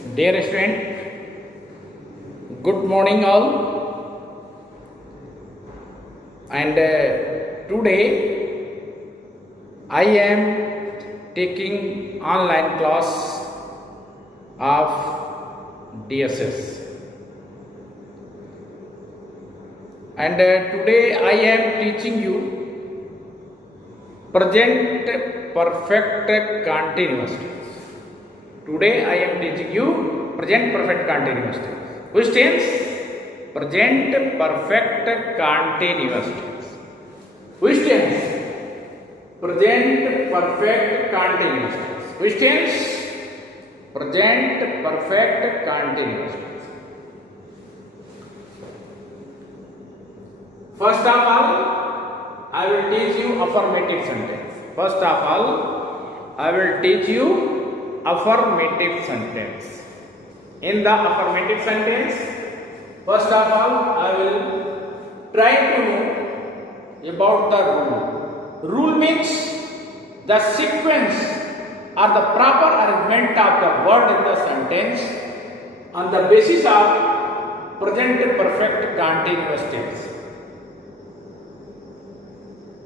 Dear student, good morning all. And today I am taking online class of DSS. And today I am teaching you present perfect continuous tense. Today I am teaching you present perfect continuous tense. Which tense? Present perfect continuous tense. Which tense? Present perfect continuous tense. Which tense? Present perfect continuous tense. First of all, I will teach you affirmative sentence. First of all, I will teach you affirmative sentence. In the affirmative sentence, first of all, I will try to know about the rule. Rule means the sequence or the proper arrangement of the word in the sentence on the basis of present perfect continuous tense.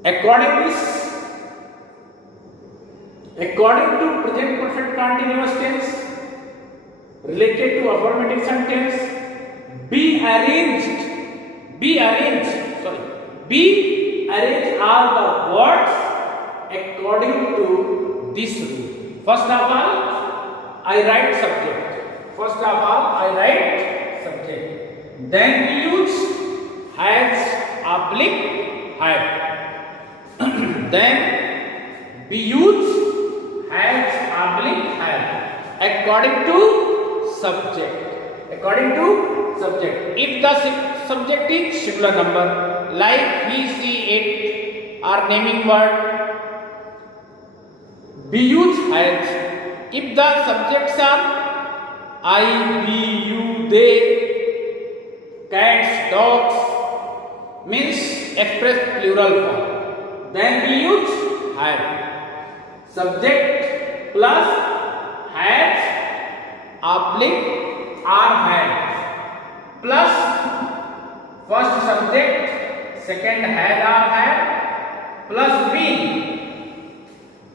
According to present perfect continuous tense related to affirmative sentence, be arranged all the words according to this rule. First of all, I write subject. Then we use has, oblique, have. Then we use has, oblique, have according to subject. If the subject is singular number like he, she, it are naming word, we use has. If the subjects are I, we, you, they, cats, dogs, means express plural form, then we use have. Subject plus has, oblique, or had, plus first subject, second had or had, plus be,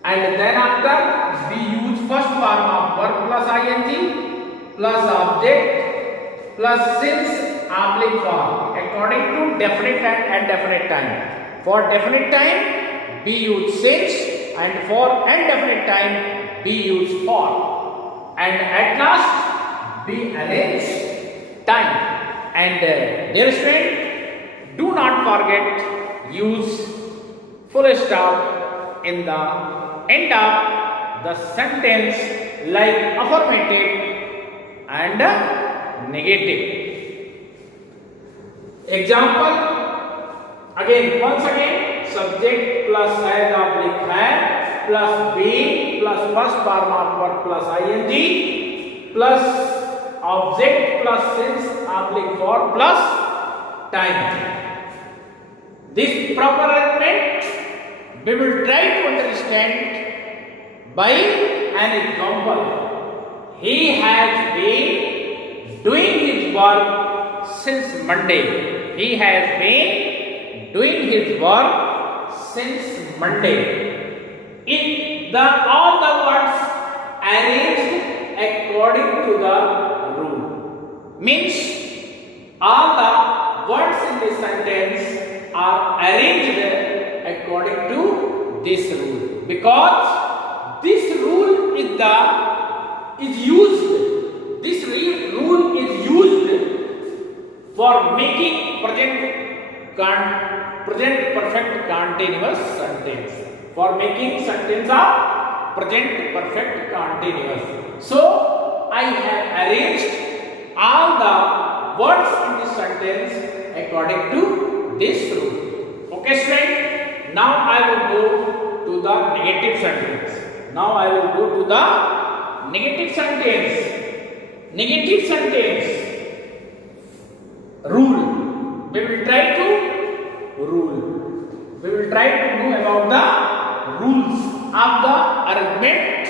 and then after we use first form of verb plus ing, plus object, plus since, oblique form according to definite and indefinite time. For definite time we use since, and for indefinite time we use for, and at last we arrange time. And dear student, do not forget use full stop in the end of the sentence like affirmative and negative. Example, once again, subject plus has, oblique, had, plus be, plus first form of verb plus ing, plus object plus since, oblique, for, plus time. This proper arrangement we will try to understand by an example. He has been doing his work since Monday. He has been doing his work since Monday. If all the words arranged according to the rule, means all the words in this sentence are arranged according to this rule, because this rule is used. This rule is used for making present perfect continuous sentence. For making sentence of present perfect continuous. So I have arranged all the words in this sentence according to this rule. Okay, student. Now I will go to the negative sentence. Negative sentence rule. We will try to know about the rules of the arrangement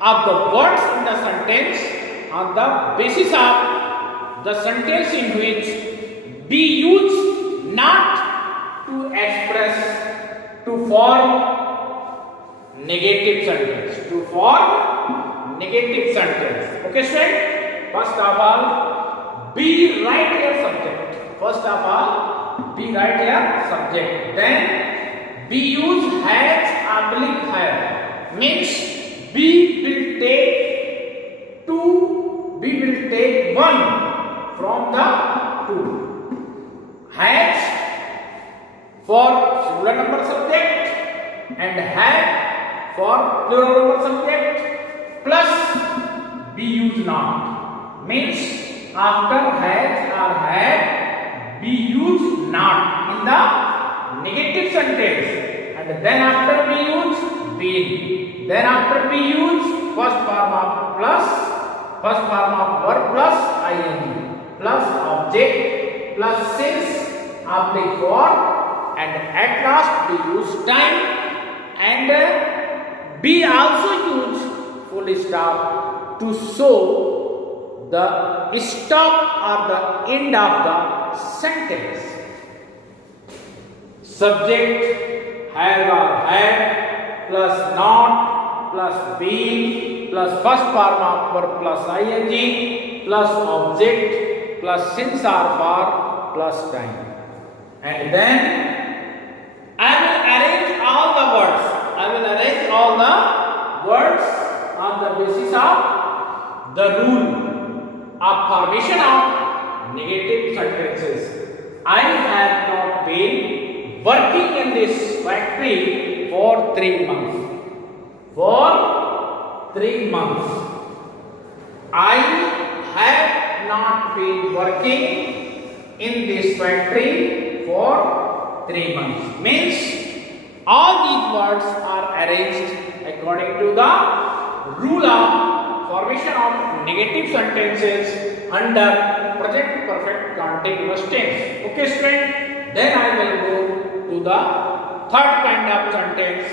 of the words in the sentence on the basis of the sentence in which be used not to express, to form negative sentence, to form negative sentence. Okay, student? First of all, be write your subject. First of all, be write your subject. Then be use has oblique have, means be will take two, we will take one from the two. Has for singular number subject and have for plural number subject, plus be used not, means after has or have be used not in the negative sentence, and then after be used been, then after be used first form of plus, first form of verb plus ing, plus object plus since oblique for, and at last we use time, and be also use full stop to show the stop or the end of the sentence. Subject have or had plus not plus been plus first form of verb plus ing plus object plus since or for plus time. And then I will arrange all the words. I will arrange all the words on the basis of the rule of formation of negative sentences. I have not been working in this factory for 3 months. For 3 months. I have not been working in this factory for 3 months. Means all these words are arranged according to the rule of formation of negative sentences under present perfect continuous tense. Okay, student? Then I will go to the third kind of sentence,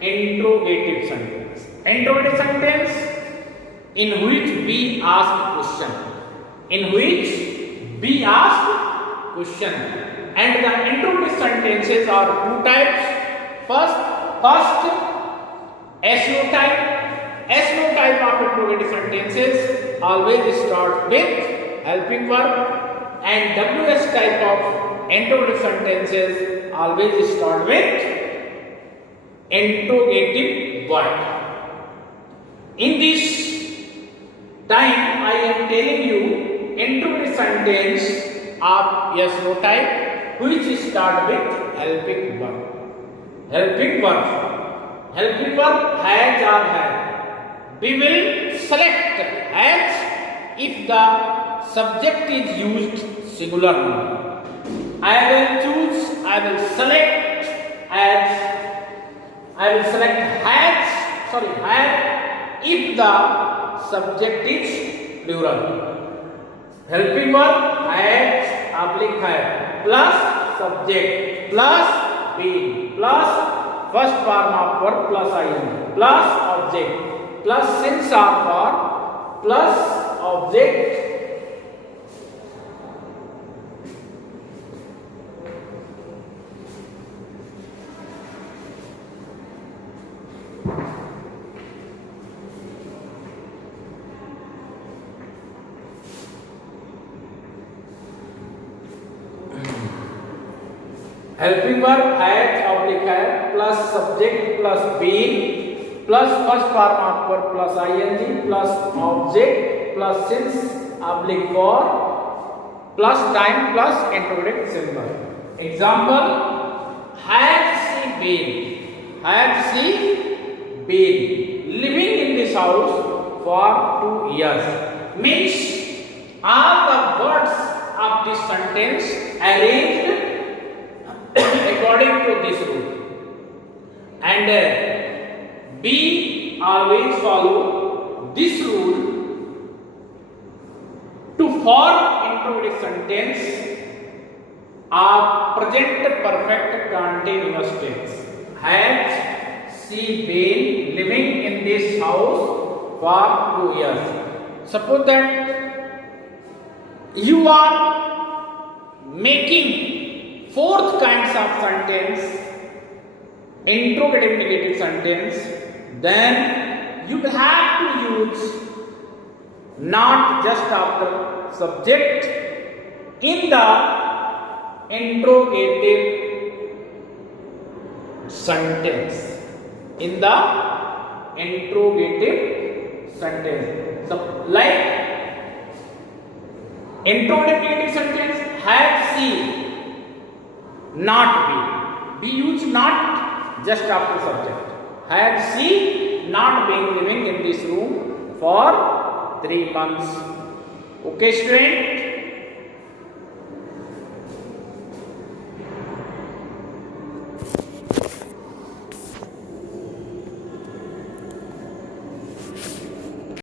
interrogative sentence. Interrogative sentence in which we ask question. In which we ask question. And the interrogative sentences are two types. First, SO type. SO type of interrogative sentences always start with helping verb, and WS type of interrogative sentences always start with interrogative word. In this time, I am telling you interrogative sentence of SO type which start with helping verb. Helping verb. Helping verb has or have. We will select as if the subject is used singular number. I will select as, have if the subject is plural. Helping verb has oblique have plus subject plus being plus first form of verb plus ing plus object plus since or for plus object helping verb has oblique have plus subject plus being plus first form of verb plus ing plus object plus since oblique for plus time plus interrogative symbol. Example: had she been living in this house for 2 years? Means all the words of this sentence arranged according to this rule, and we always follow this rule to form interrogative sentence of present perfect continuous tense. Has she been living in this house for 2 years? suppose that you are making fourth kinds of sentence, interrogative negative sentence, then you will have to use not just after subject in the interrogative sentence. In the interrogative sentence. So, like interrogative negative sentence, have seen, not been. We use not just after subject. Have seen not been living in this room for 3 months. Okay, student?